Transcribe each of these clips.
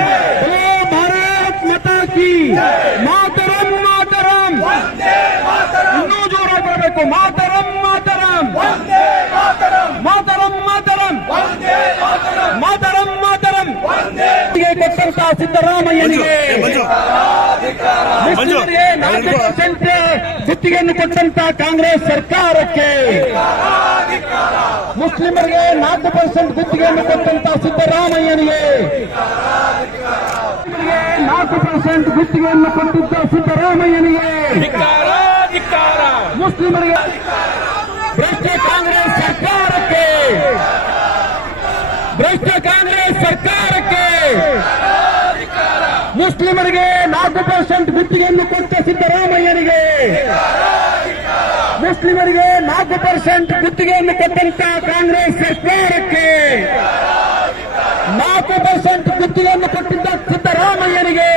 बोलो भारत माता की ಮಾತರಂ ಮಾತರಂ ಇನ್ನೂ ಜೋರಾಗಿ ಬರಬೇಕು ಮಾತರಂ ಮಾತರಂ ಮಾತರಂ ಮಾತರಂ ಮಾತರಂ ಮಾತರಂ ಕೊಟ್ಟಂತ ಸಿದ್ದರಾಮಯ್ಯನಿಗೆ ಮುಸ್ಲಿಮರಿಗೆ ನಾಲ್ಕು ಪರ್ಸೆಂಟ್ ಗುತ್ತಿಗೆಯನ್ನು ಕೊಟ್ಟಂತ ಕಾಂಗ್ರೆಸ್ ಸರ್ಕಾರಕ್ಕೆ ಮುಸ್ಲಿಮರಿಗೆ ನಾಲ್ಕು ಪರ್ಸೆಂಟ್ ಗುತ್ತಿಗೆಯನ್ನು ಕೊಟ್ಟಂತ ಸಿದ್ದರಾಮಯ್ಯನಿಗೆ. ನಾಲ್ಕು ಪರ್ಸೆಂಟ್ ಗುತ್ತಿಗೆಯನ್ನು ಕೊಟ್ಟಿದ್ದ ಸಿದ್ದರಾಮಯ್ಯನಿಗೆ. ಮುಸ್ಲಿಮರಿಗೆ ಭ್ರಷ್ಟ ಕಾಂಗ್ರೆಸ್ ಸರ್ಕಾರಕ್ಕೆ. ಭ್ರಷ್ಟ ಕಾಂಗ್ರೆಸ್ ಸರ್ಕಾರಕ್ಕೆ. ಮುಸ್ಲಿಮರಿಗೆ ನಾಲ್ಕು ಪರ್ಸೆಂಟ್ ಗುತ್ತಿಗೆಯನ್ನು ಕೊಟ್ಟ ಸಿದ್ದರಾಮಯ್ಯನಿಗೆ. ಮುಸ್ಲಿಮರಿಗೆ ನಾಲ್ಕು ಪರ್ಸೆಂಟ್ ಗುತ್ತಿಗೆಯನ್ನು ಕೊಟ್ಟಂತ ಕಾಂಗ್ರೆಸ್ ಸರ್ಕಾರಕ್ಕೆ ನಾಲ್ಕು ಪರ್ಸೆಂಟ್ ಗುತ್ತಿಗೆಯನ್ನು ಕೊಟ್ಟಿದ್ದ ಸಿದ್ದರಾಮಯ್ಯನಿಗೆ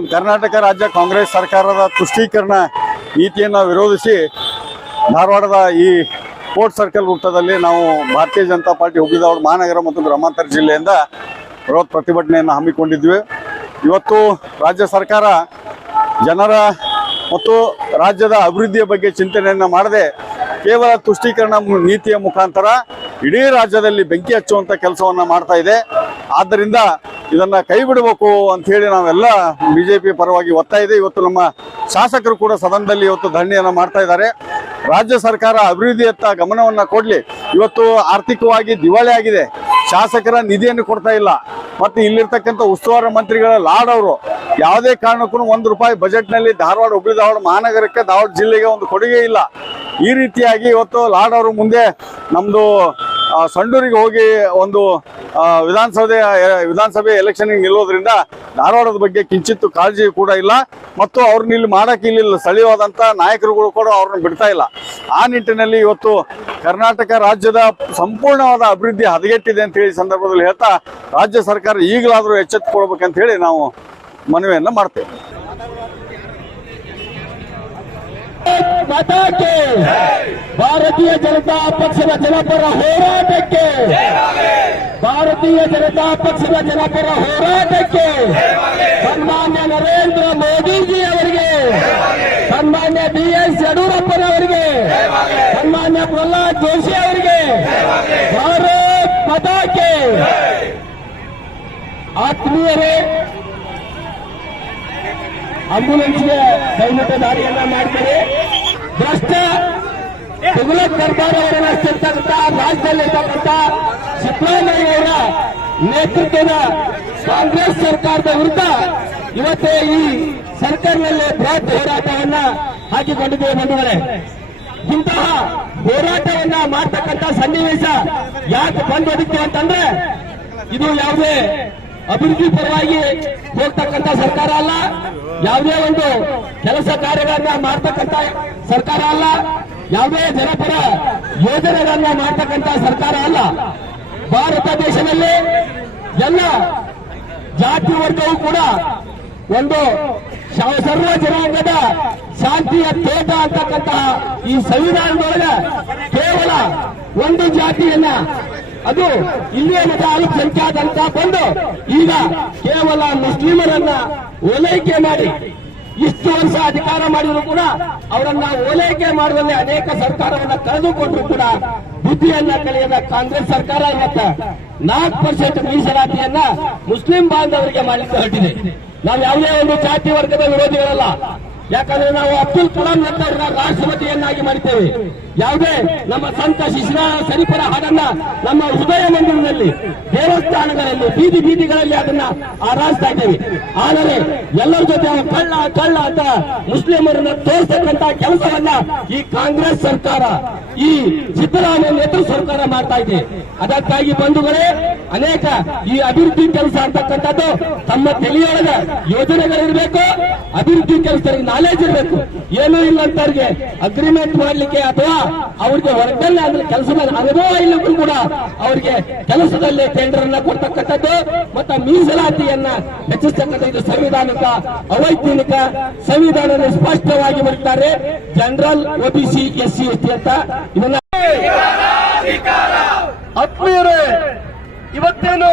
ಕಾಂಗ್- ಕರ್ನಾಟಕ ರಾಜ್ಯ ಕಾಂಗ್ರೆಸ್ ಸರ್ಕಾರದ ತುಷ್ಟೀಕರಣ ನೀತಿಯನ್ನು ವಿರೋಧಿಸಿ ಧಾರವಾಡದ ಈ ಕೋರ್ಟ್ ಸರ್ಕಲ್ ವೃತ್ತದಲ್ಲಿ ನಾವು ಭಾರತೀಯ ಜನತಾ ಪಾರ್ಟಿ ಹುಬ್ಳಿಧಾರವಾಡ ಮಹಾನಗರ ಮತ್ತು ಗ್ರಾಮಾಂತರ ಜಿಲ್ಲೆಯಿಂದ ಬೃಹತ್ ಪ್ರತಿಭಟನೆಯನ್ನು ಹಮ್ಮಿಕೊಂಡಿದ್ವಿ. ಇವತ್ತು ರಾಜ್ಯ ಸರ್ಕಾರ ಜನರ ಮತ್ತು ರಾಜ್ಯದ ಅಭಿವೃದ್ಧಿಯ ಬಗ್ಗೆ ಚಿಂತನೆಯನ್ನು ಮಾಡದೆ ಕೇವಲ ತುಷ್ಟೀಕರಣ ನೀತಿಯ ಮುಖಾಂತರ ಇಡೀ ರಾಜ್ಯದಲ್ಲಿ ಬೆಂಕಿ ಹಚ್ಚುವಂತ ಕೆಲಸವನ್ನ ಮಾಡ್ತಾ ಇದೆ. ಆದ್ದರಿಂದ ಇದನ್ನ ಕೈ ಬಿಡಬೇಕು ಅಂತ ಹೇಳಿ ನಾವೆಲ್ಲ ಬಿಜೆಪಿ ಪರವಾಗಿ ಒತ್ತಾಯ ಇದೆ. ಇವತ್ತು ನಮ್ಮ ಶಾಸಕರು ಕೂಡ ಸದನದಲ್ಲಿ ಇವತ್ತು ಧರಣಿಯನ್ನ ಮಾಡ್ತಾ ಇದ್ದಾರೆ. ರಾಜ್ಯ ಸರ್ಕಾರ ಅಭಿವೃದ್ಧಿಯತ್ತ ಗಮನವನ್ನ ಕೊಡ್ಲಿ. ಇವತ್ತು ಆರ್ಥಿಕವಾಗಿ ದಿವಾಳಿ ಆಗಿದೆ. ಶಾಸಕರ ನಿಧಿಯನ್ನು ಕೊಡ್ತಾ ಇಲ್ಲ. ಮತ್ತೆ ಇಲ್ಲಿರ್ತಕ್ಕಂಥ ಉಸ್ತುವಾರಿ ಮಂತ್ರಿಗಳ ಲಾಡ್ ಅವರು. ಯಾವುದೇ ಕಾರಣಕ್ಕೂ ಒಂದು ರೂಪಾಯಿ ಬಜೆಟ್ನಲ್ಲಿ ಧಾರವಾಡ ಹುಬ್ಳಿ ಧಾರವಾಡ ಮಹಾನಗರಕ್ಕೆ ಧಾರವಾಡ ಜಿಲ್ಲೆಗೆ ಒಂದು ಕೊಡುಗೆ ಇಲ್ಲ. ಈ ರೀತಿಯಾಗಿ ಇವತ್ತು ಲಾಡ್ ಅವರು ಮುಂದೆ ನಮ್ದು ಆ, ಸಂಡೂರಿಗೆ ಹೋಗಿ ಒಂದು ವಿಧಾನಸೌಧ ವಿಧಾನಸಭೆ ಎಲೆಕ್ಷನ್ ನಿಲ್ಲೋದ್ರಿಂದ ಧಾರವಾಡದ ಬಗ್ಗೆ ಕಿಂಚಿತ್ತು ಕಾಳಜಿ ಕೂಡ ಇಲ್ಲ. ಮತ್ತು ಅವ್ರನ್ನ ಇಲ್ಲಿ ಮಾಡಕ್ಕೆ ಇಲ್ಲಿ ಸ್ಥಳೀಯವಾದಂಥ ನಾಯಕರುಗಳು ಕೂಡ ಅವ್ರನ್ನ ಬಿಡ್ತಾ ಇಲ್ಲ. ಆ ನಿಟ್ಟಿನಲ್ಲಿ ಇವತ್ತು ಕರ್ನಾಟಕ ರಾಜ್ಯದ ಸಂಪೂರ್ಣವಾದ ಅಭಿವೃದ್ಧಿ ಹದಗೆಟ್ಟಿದೆ ಅಂತ ಹೇಳಿ ಸಂದರ್ಭದಲ್ಲಿ ಹೇಳ್ತಾ, ರಾಜ್ಯ ಸರ್ಕಾರ ಈಗಲಾದರೂ ಎಚ್ಚೆತ್ತುಕೊಳ್ಬೇಕಂತ ಹೇಳಿ ನಾವು ಮನವಿಯನ್ನ ಮಾಡ್ತೇವೆ. ಮತಕ್ಕೆ ಭಾರತೀಯ ಜನತಾ ಪಕ್ಷದ ಜನಪರ ಹೋರಾಟಕ್ಕೆ ಭಾರತೀಯ ಜನತಾ ಪಕ್ಷದ ಜನಪರ ಹೋರಾಟಕ್ಕೆ ಸನ್ಮಾನ್ಯ ನರೇಂದ್ರ ಮೋದಿಜಿ ಅವರಿಗೆ ಸನ್ಮಾನ್ಯ ಬಿ ಎಸ್ ಯಡಿಯೂರಪ್ಪನವರಿಗೆ ಸನ್ಮಾನ್ಯ ಪ್ರಹ್ಲಾದ್ ಜೋಶಿ ಅವರಿಗೆ ಭಾರತ್ ಮತಕ್ಕೆ ಆತ್ಮೀಯರೇ ಆಂಬುಲೆನ್ಸ್ಗೆ ದಯವಿಟ್ಟು ದಾರಿಯನ್ನ ಮಾಡ್ತಾರೆ ಭ್ರಷ್ಟ ತುಗಲಕ್ ಸರ್ಕಾರ ಅವರನ್ನ ಸೇರ್ತಕ್ಕಂಥ ರಾಜ್ಯದಲ್ಲಿರ್ತಕ್ಕಂಥ ಸಿದ್ದರಾಮಯ್ಯವರ ನೇತೃತ್ವದ ಕಾಂಗ್ರೆಸ್ ಸರ್ಕಾರದ ವಿರುದ್ಧ ಇವತ್ತೇ ಈ ಸರ್ಕಾರದಲ್ಲಿ ಬೃಹತ್ ಹೋರಾಟವನ್ನ ಹಾಕಿಕೊಂಡಿದ್ದೇವೆ ಬಂಧುಗಳೇ. ಇಂತಹ ಹೋರಾಟವನ್ನ ಮಾಡ್ತಕ್ಕಂಥ ಸನ್ನಿವೇಶ ಯಾಕೆ ಬಂದೊದಕ್ಕೆ ಅಂತಂದ್ರೆ, ಇದು ಯಾವುದೇ ಅಭಿವೃದ್ಧಿ ಪರವಾಗಿ ಹೋಗ್ತಕ್ಕಂತ ಸರ್ಕಾರ ಅಲ್ಲ. ಯಾವುದೇ ಒಂದು ಕೆಲಸ ಕಾರ್ಯಗಳನ್ನ ಮಾಡ್ತಕ್ಕಂತ ಸರ್ಕಾರ ಅಲ್ಲ. ಯಾವುದೇ ಜನಪರ ಯೋಜನೆಗಳನ್ನ ಮಾಡ್ತಕ್ಕಂತ ಸರ್ಕಾರ ಅಲ್ಲ. ಭಾರತ ದೇಶದಲ್ಲಿ ಎಲ್ಲ ಜಾತಿ ವರ್ಗವೂ ಕೂಡ ಒಂದು ಸರ್ವ ಜನಾಂಗದ ಶಾಂತಿಯ ತೋಟ ಅಂತಕ್ಕಂತಹ ಈ ಸಂವಿಧಾನದೊಳಗೆ ಕೇವಲ ಒಂದು ಜಾತಿಯನ್ನ ಅದು ಇಲ್ಲಿಯ ಮತ ಅಂತ ಬಂದು ಈಗ ಕೇವಲ ಮುಸ್ಲಿಮರನ್ನ ಓಲೈಕೆ ಮಾಡಿ ಇಷ್ಟು ವರ್ಷ ಅಧಿಕಾರ ಮಾಡಿದ್ರು ಕೂಡ ಅವರನ್ನ ಓಲೈಕೆ ಮಾಡುವಲ್ಲಿ ಅನೇಕ ಸರ್ಕಾರವನ್ನ ಕಳೆದುಕೊಂಡ್ರು ಕೂಡ ಬುದ್ಧಿಯನ್ನ ಕಳೆಯದ ಕಾಂಗ್ರೆಸ್ ಸರ್ಕಾರ ಇವತ್ತ ನಾಲ್ಕು ಪರ್ಸೆಂಟ್ ಮೀಸಲಾತಿಯನ್ನ ಮುಸ್ಲಿಂ ಬಾಂಧವರಿಗೆ ಮಾಡಲಿಕ್ಕೆ ಹೊರಟಿದೆ. ನಾವು ಯಾವುದೇ ಒಂದು ಜಾತಿ ವರ್ಗದ ವಿರೋಧಿಗಳಲ್ಲ. ಯಾಕಂದ್ರೆ ನಾವು ಅಬ್ದುಲ್ ಕಲಾಂ ನಂತರ ರಾಷ್ಟ್ರಪತಿಯನ್ನಾಗಿ ಮಾಡಿದ್ದೇವೆ. ಯಾವುದೇ ನಮ್ಮ ಸಂತ ಶಿಶಿರ ಸರಿಪರ ಹಾಡನ್ನ ನಮ್ಮ ಹೃದಯ ಮಂದಿರದಲ್ಲಿ, ದೇವಸ್ಥಾನಗಳಲ್ಲಿ, ಬೀದಿ ಬೀದಿಗಳಲ್ಲಿ ಅದನ್ನ ಆರಾಧಿಸ್ತಾ ಇದ್ದೇವೆ. ಆದರೆ ಎಲ್ಲರ ಜೊತೆ ಕಳ್ಳ ಕಳ್ಳ ಅಂತ ಮುಸ್ಲಿಮರನ್ನ ತೋರಿಸ್ತಕ್ಕಂತ ಕೆಲಸವನ್ನ ಈ ಕಾಂಗ್ರೆಸ್ ಸರ್ಕಾರ, ಈ ಸಿದ್ದರಾಮಯ್ಯ ನೇತೃತ್ವ ಸರ್ಕಾರ ಮಾಡ್ತಾ ಇದೆ. ಅದಕ್ಕಾಗಿ ಬಂಧುಗಳೇ, ಅನೇಕ ಈ ಅಭಿವೃದ್ಧಿ ಕೆಲಸ ಅಂತಕ್ಕಂಥದ್ದು ತಮ್ಮ ತಲೆಯೊಳಗ ಯೋಜನೆಗಳಿರಬೇಕು. ಅಭಿವೃದ್ಧಿ ಕೆಲಸದಲ್ಲಿ ನಾಲೆಜ್ ಇರಬೇಕು. ಏನೂ ಇಲ್ಲ ಅಂತವ್ರಿಗೆ ಅಗ್ರಿಮೆಂಟ್ ಮಾಡಲಿಕ್ಕೆ ಅಥವಾ ಅವ್ರಿಗೆ ಹೊರಗಲ್ಲೇ ಅದ್ರ ಕೆಲಸದ ಅನುಭವ ಇಲ್ಲಕ್ಕೂ ಕೂಡ ಅವ್ರಿಗೆ ಕೆಲಸದಲ್ಲಿ ಟೆಂಡರ್ ಅನ್ನ ಕೊಡ್ತಕ್ಕಂಥದ್ದು ಮತ್ತು ಮೀಸಲಾತಿಯನ್ನ ಹೆಚ್ಚಿಸ್ತಕ್ಕಂಥ ಇದು ಸಂವಿಧಾನಿಕ, ಅವೈಜ್ಞಾನಿಕ ಸಂವಿಧಾನ ಸ್ಪಷ್ಟವಾಗಿ ಬರ್ತಾರೆ. General OBC S C S T ಅಂತ. ಇದನ್ನ ಆತ್ಮೀಯರೇ ಇವತ್ತೇನು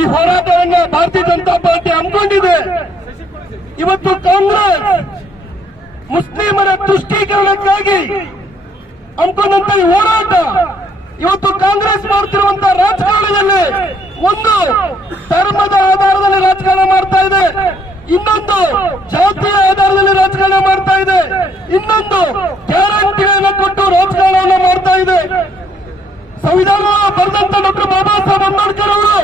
ಈ ಹೋರಾಟವನ್ನು ಭಾರತೀಯ ಜನತಾ ಪಾರ್ಟಿ ಹಮ್ಮಿಕೊಂಡಿದೆ. ಇವತ್ತು ಕಾಂಗ್ರೆಸ್ ಮುಸ್ಲಿಮರ ತುಷ್ಟೀಕರಣಕ್ಕಾಗಿ ಹಮ್ಮಿಕೊಂಡಂತ ಈ ಹೋರಾಟ ಇವತ್ತು ಕಾಂಗ್ರೆಸ್ ಮಾಡ್ತಿರುವಂತಹ ರಾಜಕಾರಣದಲ್ಲಿ ಒಂದು ಧರ್ಮದ ಆಧಾರದಲ್ಲಿ ರಾಜಕಾರಣ ಮಾಡ್ತಾ ಇದೆ. ಇನ್ನೊಂದು ಜಾತಿಯ ಆಧಾರದಲ್ಲಿ ರಾಜಕಾರಣ ಮಾಡ್ತಾ ಇದೆ. ಇನ್ನೊಂದು ಗ್ಯಾರಂಟಿಗಳನ್ನು ಕೊಟ್ಟು ರಾಜಕಾರಣವನ್ನು ಮಾಡ್ತಾ ಇದೆ. ಸಂವಿಧಾನ ಬರೆದಂತ ಡಾಕ್ಟರ್ ಬಾಬಾ ಸಾಹೇಬ್ ಅಂಬೇಡ್ಕರ್ ಅವರು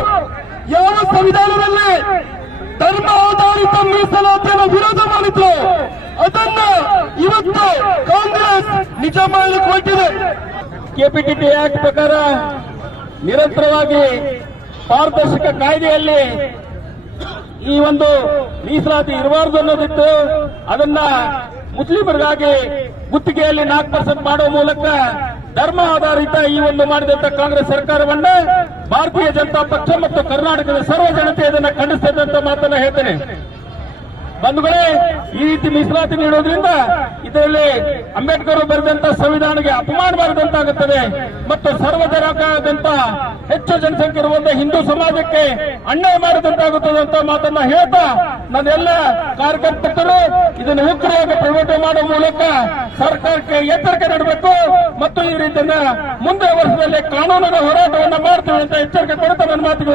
ಯಾವ ಸಂವಿಧಾನದಲ್ಲಿ ಧರ್ಮ ಆಧಾರಿತ ಮೀಸಲಾತಿಯನ್ನು ವಿರೋಧ ಮಾಡಿದ್ರು ಅದನ್ನ ಇವತ್ತು ಕಾಂಗ್ರೆಸ್ ನಿಜ ಮಾಡಲಿಕ್ಕೆ ಹೊರಟಿದೆ. ಕೆಪಿಟಿಟಿ ಆಕ್ಟ್ ಪ್ರಕಾರ ನಿರಂತರವಾಗಿ ಪಾರದರ್ಶಕ ಕಾಯ್ದೆಯಲ್ಲಿ ಈ ಒಂದು ಮೀಸಲಾತಿ ಇರಬಾರದು ಅನ್ನೋದಿತ್ತು. ಅದನ್ನ ಮುಸ್ಲಿಮರಿಗಾಗಿ ಗುತ್ತಿಗೆಯಲ್ಲಿ ನಾಲ್ಕು ಪರ್ಸೆಂಟ್ ಮಾಡುವ ಮೂಲಕ ಧರ್ಮ ಆಧಾರಿತ ಈ ಒಂದು ಮಾಡಿದಂತ ಕಾಂಗ್ರೆಸ್ ಸರ್ಕಾರವನ್ನ ಭಾರತೀಯ ಜನತಾ ಪಕ್ಷ ಮತ್ತು ಕರ್ನಾಟಕದ ಸರ್ವ ಜನತೆ ಇದನ್ನು ಖಂಡಿಸ್ತದಂತ ಮಾತನ್ನ ಹೇಳ್ತೇನೆ. ಬಂಧುಗಳೇ, ಈ ರೀತಿ ಮೀಸಲಾತಿ ನೀಡೋದ್ರಿಂದ ಇದರಲ್ಲಿ ಅಂಬೇಡ್ಕರ್ ಬರೆದಂತ ಸಂವಿಧಾನಕ್ಕೆ ಅಪಮಾನ ಮಾಡಿದಂತಾಗುತ್ತದೆ. ಮತ್ತು ಸರ್ವಧರಕಾದಂತ ಹೆಚ್ಚು ಜನಸಂಖ್ಯೆ ಇರುವಂತಹ ಹಿಂದೂ ಸಮಾಜಕ್ಕೆ ಅನ್ಯಾಯ ಮಾಡಿದಂತಾಗುತ್ತದೆ ಅಂತ ಮಾತನ್ನ ಹೇಳ್ತಾ ನನ್ನೆಲ್ಲ ಕಾರ್ಯಕರ್ತರು ಇದನ್ನು ಉಗ್ರವಾಗಿ ಪ್ರವೇಶ ಮಾಡುವ ಮೂಲಕ ಸರ್ಕಾರಕ್ಕೆ ಎಚ್ಚರಿಕೆ ನೀಡಬೇಕು. ಮತ್ತು ಈ ರೀತಿಯನ್ನ ಮುಂದೆ ವರ್ಷದಲ್ಲಿ ಕಾನೂನಿನ ಹೋರಾಟವನ್ನು ಮಾಡ್ತೇವೆ ಅಂತ ಎಚ್ಚರಿಕೆ ಕೊಡುತ್ತಾ ನನ್ನ ಮಾತಿಗೆ